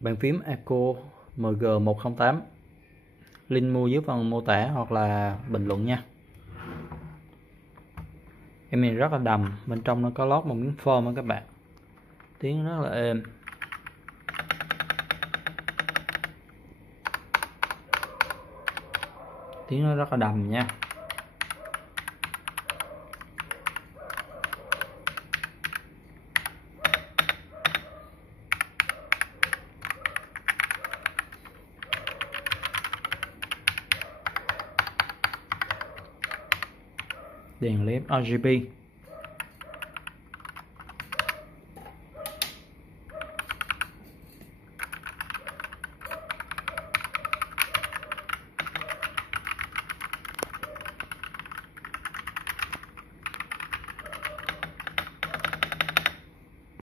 Bàn phím Aco MG108. Link mua dưới phần mô tả hoặc là bình luận nha. Em này rất là đầm, bên trong nó có lót một miếng phơm đó các bạn. Tiếng rất là êm. Tiếng nó rất là đầm nha. Đèn led RGB.